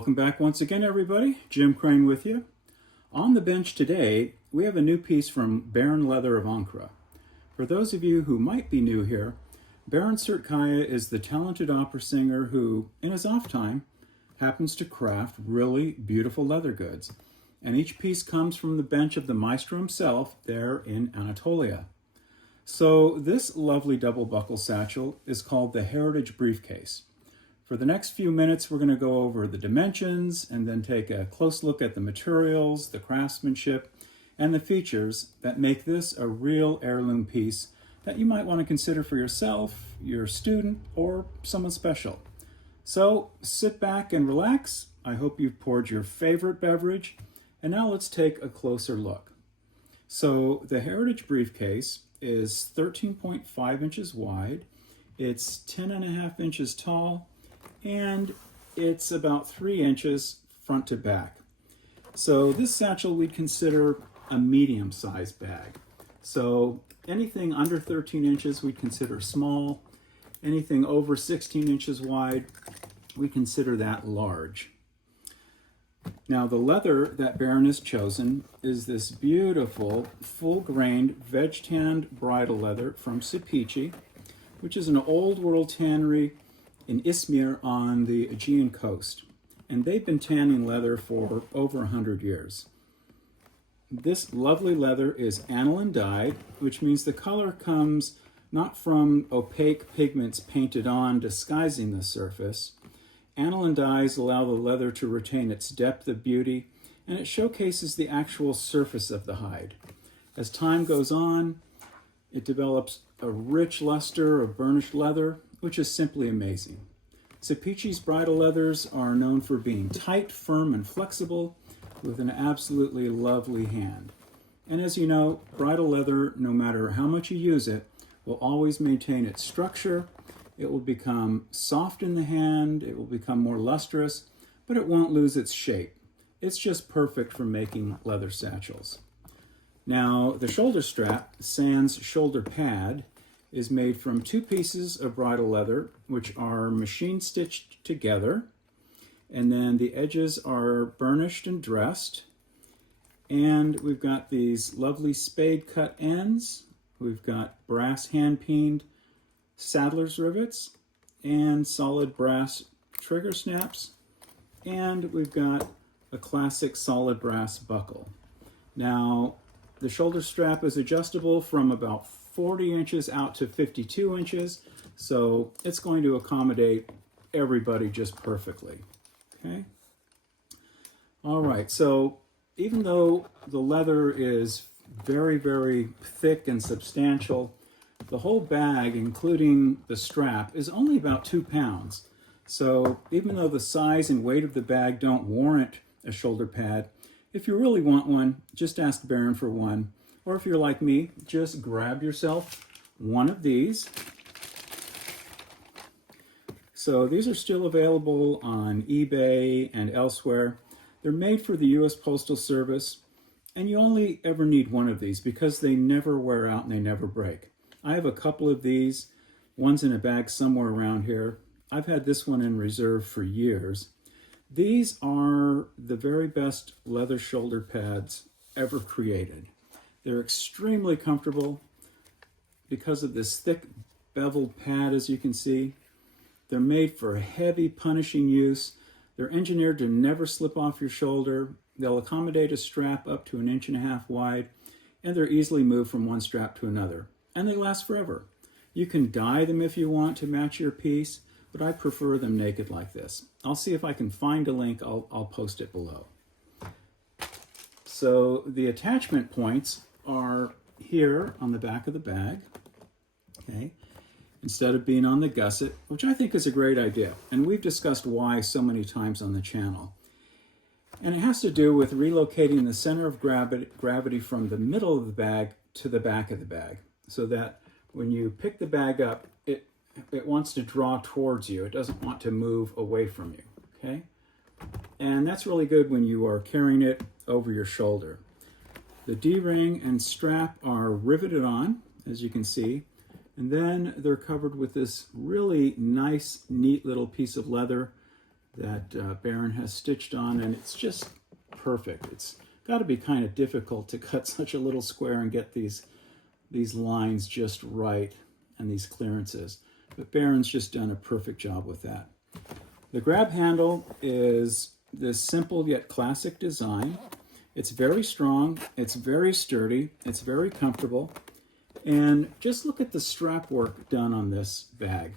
Welcome back once again, everybody. Jim Crane with you. On the bench today, we have a new piece from Beran leather of Ankara. For those of you who might be new here, Beran Sertkaya is the talented opera singer who, in his off time, happens to craft really beautiful leather goods. And each piece comes from the bench of the maestro himself there in Anatolia. So this lovely double buckle satchel is called the Heritage Briefcase. For the next few minutes, we're going to go over the dimensions and then take a close look at the materials, the craftsmanship, and the features that make this a real heirloom piece that you might want to consider for yourself, your student, or someone special. So sit back and relax. I hope you've poured your favorite beverage. And now let's take a closer look. So the Heritage Briefcase is 13.5 inches wide. It's 10.5 inches tall. And it's about 3 inches front to back. So this satchel we'd consider a medium-sized bag. So anything under 13 inches we'd consider small. Anything over 16 inches wide, we consider that large. Now the leather that Beran has chosen is this beautiful full-grained veg-tanned bridle leather from Sepeci, which is an old world tannery in Izmir on the Aegean coast. And they've been tanning leather for over 100 years. This lovely leather is aniline dyed, which means the color comes not from opaque pigments painted on disguising the surface. Aniline dyes allow the leather to retain its depth of beauty, and it showcases the actual surface of the hide. As time goes on, it develops a rich luster of burnished leather, which is simply amazing. Sepeci's bridle leathers are known for being tight, firm, and flexible with an absolutely lovely hand. And as you know, bridle leather, no matter how much you use it, will always maintain its structure. It will become soft in the hand, it will become more lustrous, but it won't lose its shape. It's just perfect for making leather satchels. Now, the shoulder strap, sans shoulder pad, is made from 2 pieces of bridle leather, which are machine stitched together. And then the edges are burnished and dressed. And we've got these lovely spade cut ends. We've got brass hand peened saddler's rivets and solid brass trigger snaps. And we've got a classic solid brass buckle. Now, the shoulder strap is adjustable from about 40 inches out to 52 inches, so it's going to accommodate everybody just perfectly, okay? All right, so even though the leather is very, very thick and substantial, the whole bag, including the strap, is only about 2 pounds. So even though the size and weight of the bag don't warrant a shoulder pad, if you really want one, just ask Beran for one. Or if you're like me, just grab yourself one of these. So these are still available on eBay and elsewhere. They're made for the US Postal Service, and you only ever need one of these because they never wear out and they never break. I have a couple of these. One's in a bag somewhere around here. I've had this one in reserve for years. These are the very best leather shoulder pads ever created. They're extremely comfortable because of this thick beveled pad, as you can see. They're made for heavy punishing use. They're engineered to never slip off your shoulder. They'll accommodate a strap up to 1.5 inches wide, and they're easily moved from one strap to another. And they last forever. You can dye them if you want to match your piece, but I prefer them naked like this. I'll see if I can find a link. I'll post it below. So the attachment points are here on the back of the bag, okay, instead of being on the gusset, which I think is a great idea. And we've discussed why so many times on the channel. And it has to do with relocating the center of gravity from the middle of the bag to the back of the bag, so that when you pick the bag up, it wants to draw towards you. It doesn't want to move away from you, okay? And that's really good when you are carrying it over your shoulder. The D-ring and strap are riveted on, as you can see, and then they're covered with this really nice, neat little piece of leather that Beran has stitched on, and it's just perfect. It's got to be kind of difficult to cut such a little square and get these lines just right and these clearances. But Beran's just done a perfect job with that. The grab handle is this simple yet classic design. It's very strong, it's very sturdy, it's very comfortable, and just look at the strap work done on this bag.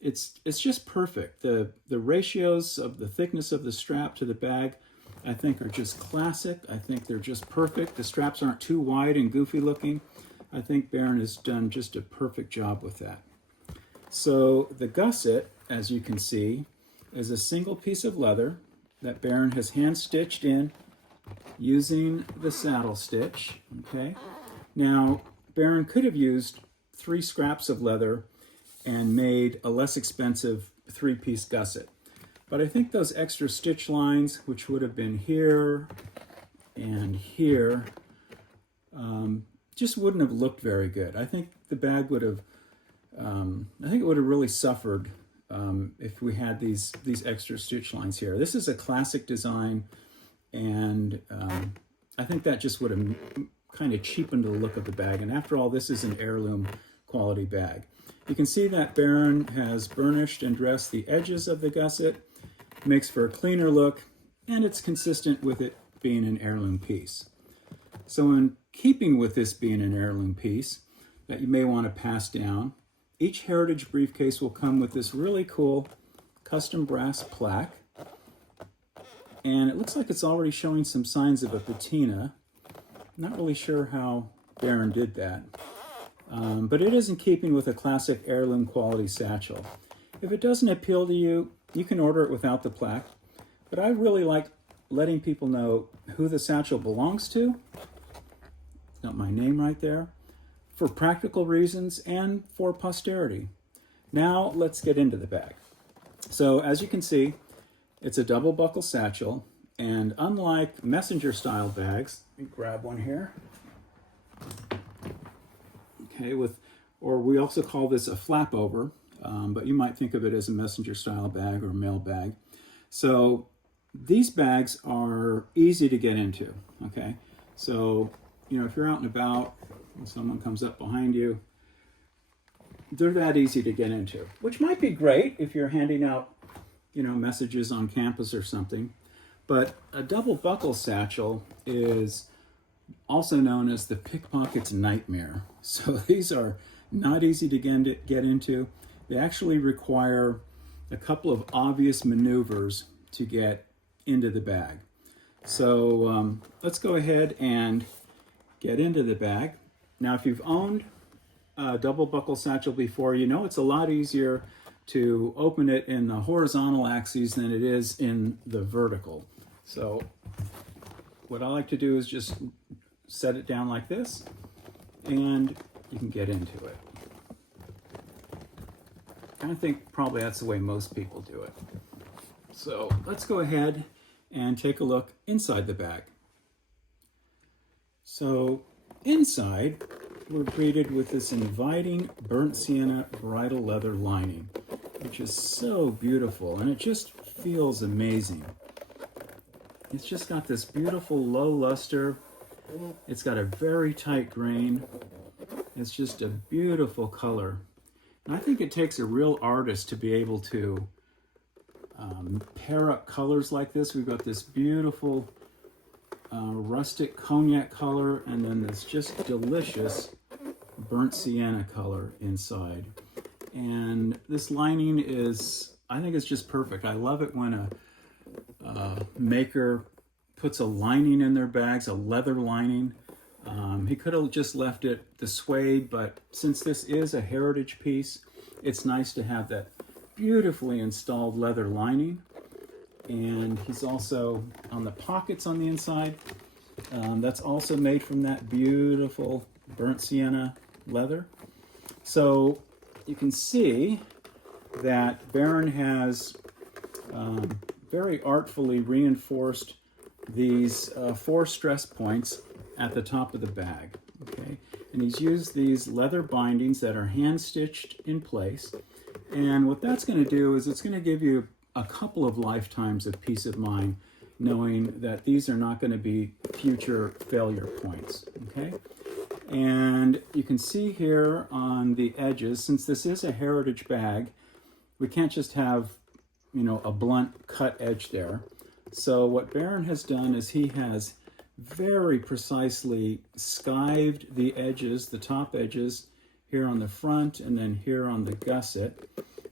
It's just perfect. The ratios of the thickness of the strap to the bag, I think, are just classic. I think they're just perfect. The straps aren't too wide and goofy looking. I think Beran has done just a perfect job with that. So the gusset, as you can see, is a single piece of leather that Beran has hand stitched in using the saddle stitch. Okay. Now, Beran could have used 3 scraps of leather and made a less expensive 3-piece gusset. But I think those extra stitch lines, which would have been here and here, just wouldn't have looked very good. I think the bag would have, I think it would have really suffered if we had these extra stitch lines here. This is a classic design, and I think that just would have kind of cheapened the look of the bag. And after all, this is an heirloom quality bag. You can see that Beran has burnished and dressed the edges of the gusset. Makes for a cleaner look, and it's consistent with it being an heirloom piece. So in keeping with this being an heirloom piece that you may want to pass down, each heritage briefcase will come with this really cool custom brass plaque. And it looks like it's already showing some signs of a patina. Not really sure how Beran did that. But it is in keeping with a classic heirloom quality satchel. If it doesn't appeal to you, you can order it without the plaque. But I really like letting people know who the satchel belongs to. It's got my name right there. For practical reasons and for posterity. Now let's get into the bag. So as you can see, it's a double buckle satchel, and unlike messenger style bags, let me grab one here. Okay, or we also call this a flap over, but you might think of it as a messenger style bag or mail bag. So these bags are easy to get into, okay? So, if you're out and about and someone comes up behind you, they're that easy to get into, which might be great if you're handing out, messages on campus or something. But a double buckle satchel is also known as the pickpocket's nightmare. So these are not easy to get into. They actually require a couple of obvious maneuvers to get into the bag. So let's go ahead and get into the bag. Now, if you've owned a double buckle satchel before, it's a lot easier to open it in the horizontal axes than it is in the vertical. So what I like to do is just set it down like this, and you can get into it. I think probably that's the way most people do it. So let's go ahead and take a look inside the bag. So inside, we're greeted with this inviting burnt sienna bridal leather lining, which is so beautiful, and it just feels amazing. It's just got this beautiful low luster. It's got a very tight grain. It's just a beautiful color. And I think it takes a real artist to be able to pair up colors like this. We've got this beautiful rustic cognac color, and then this just delicious burnt sienna color inside. And this lining I think it's just perfect. I love it when a maker puts a lining in their bags, a leather lining. He could have just left it the suede, but since this is a heritage piece, it's nice to have that beautifully installed leather lining. And he's also on the pockets on the inside. That's also made from that beautiful burnt sienna leather. So you can see that Beran has very artfully reinforced these 4 stress points at the top of the bag. Okay, and he's used these leather bindings that are hand stitched in place. And what that's going to do is it's going to give you a couple of lifetimes of peace of mind, knowing that these are not going to be future failure points, okay? And you can see here on the edges, since this is a heritage bag, we can't just have, you know, a blunt cut edge there. So what Beran has done is he has very precisely skived the edges, the top edges, here on the front and then here on the gusset.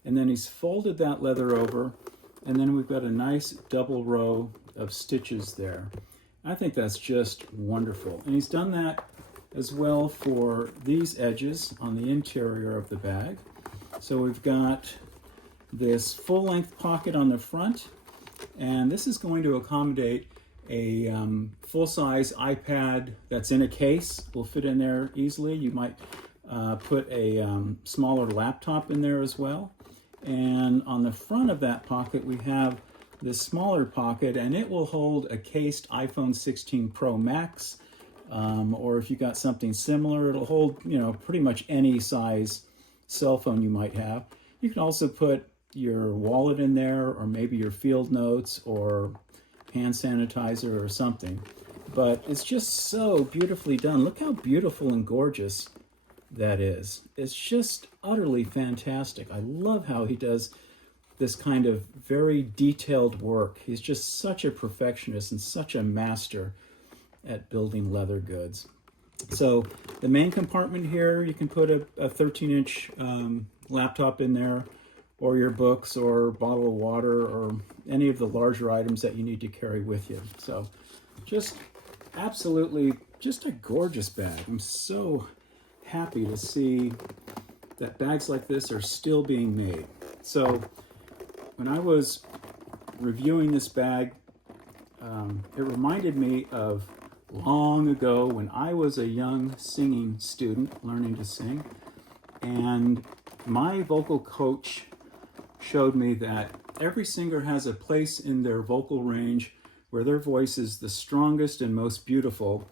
And then he's folded that leather over, and then we've got a nice double row of stitches there. I think that's just wonderful. And he's done that as well for these edges on the interior of the bag. So we've got this full-length pocket on the front, and this is going to accommodate a full-size iPad that's in a case. Will fit in there easily. You might put a smaller laptop in there as well. And on the front of that pocket, we have this smaller pocket, and it will hold a cased iPhone 16 Pro Max, or if you got something similar, it'll hold, you know, pretty much any size cell phone you might have. You can also put your wallet in there, or maybe your field notes or hand sanitizer or something. But it's just so beautifully done. Look how beautiful and gorgeous that is. It's just utterly fantastic. I love how he does this kind of very detailed work. He's just such a perfectionist and such a master at building leather goods. So the main compartment here, you can put a 13-inch laptop in there, or your books, or a bottle of water, or any of the larger items that you need to carry with you. So just absolutely just a gorgeous bag. I'm so happy to see that bags like this are still being made. So when I was reviewing this bag, it reminded me of long ago when I was a young singing student learning to sing, and my vocal coach showed me that every singer has a place in their vocal range where their voice is the strongest and most beautiful,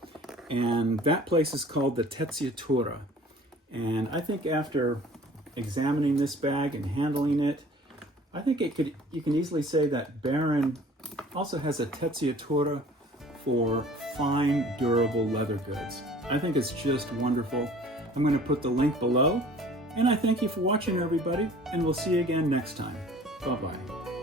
and that place is called the tessitura. And I think after examining this bag and handling it, I think you can easily say that Beran also has a tessitura for fine, durable leather goods. I think it's just wonderful. I'm going to put the link below, and I thank you for watching, everybody, and we'll see you again next time. Bye-bye.